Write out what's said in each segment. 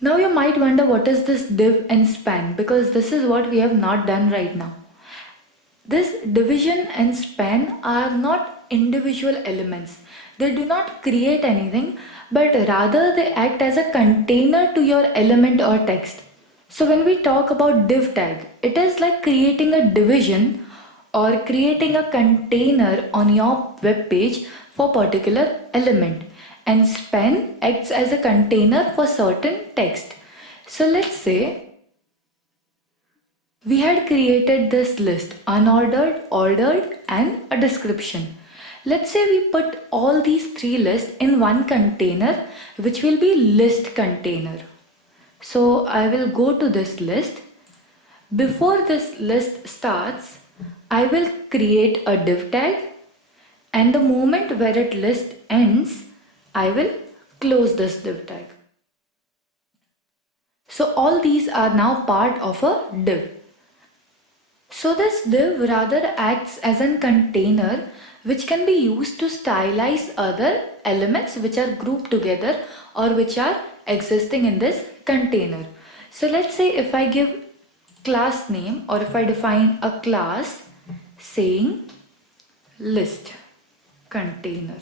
Now you might wonder what is this div and span, because this is what we have not done right now. This division and span are not individual elements. They do not create anything, but rather they act as a container to your element or text. So when we talk about div tag, it is like creating a division or creating a container on your web page for particular element, and span acts as a container for certain text. So let's say we had created this list, unordered, ordered, and a description. Let's say we put all these three lists in one container, which will be list container. So I will go to this list. Before this list starts, I will create a div tag, and the moment where it list ends, I will close this div tag. So all these are now part of a div. So this div rather acts as a container which can be used to stylize other elements which are grouped together or which are existing in this container. So let's say if I give class name, or if I define a class saying list container.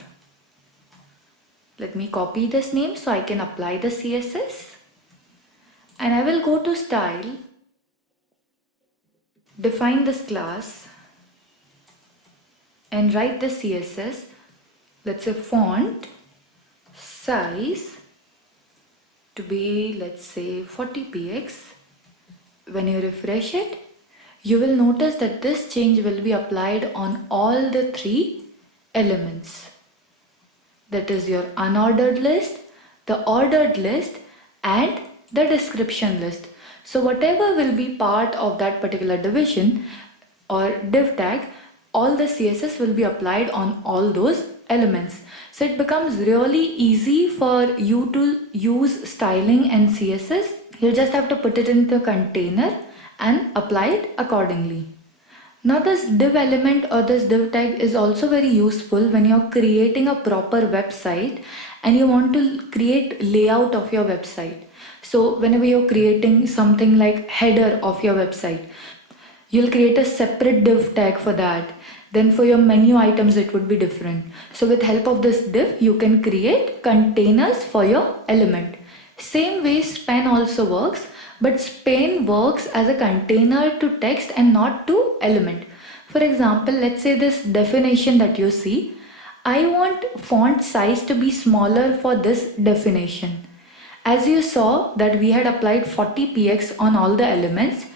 Let me copy this name so I can apply the CSS, and I will go to style, define this class, and write the CSS. Let's say font size to be, let's say, 40px. When you refresh it, you will notice that this change will be applied on all the three elements. That is your unordered list, the ordered list, and the description list. So whatever will be part of that particular division or div tag, all the CSS will be applied on all those elements. So it becomes really easy for you to use styling and CSS. You'll just have to put it into a container and apply it accordingly. Now this div element or this div tag is also very useful when you're creating a proper website and you want to create layout of your website. So whenever you're creating something like header of your website, you'll create a separate div tag for that. Then for your menu items it would be different. So with help of this div, you can create containers for your element. Same way span also works, but span works as a container to text and not to element. For example, let's say this definition that you see, I want font size to be smaller for this definition. As you saw that we had applied 40px on all the elements.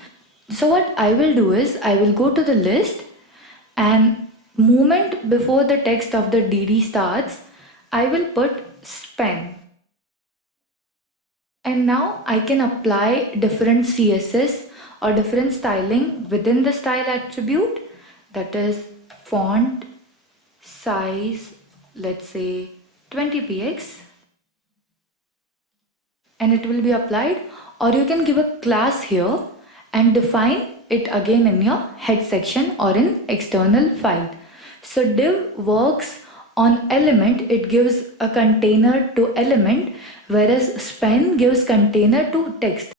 So what I will do is I will go to the list, and moment before the text of the DD starts, I will put span. And now I can apply different CSS or different styling within the style attribute, that is font size, let's say 20px, and it will be applied. Or you can give a class here and define it again in your head section or in external file. So div works on element, it gives a container to element, whereas span gives container to text.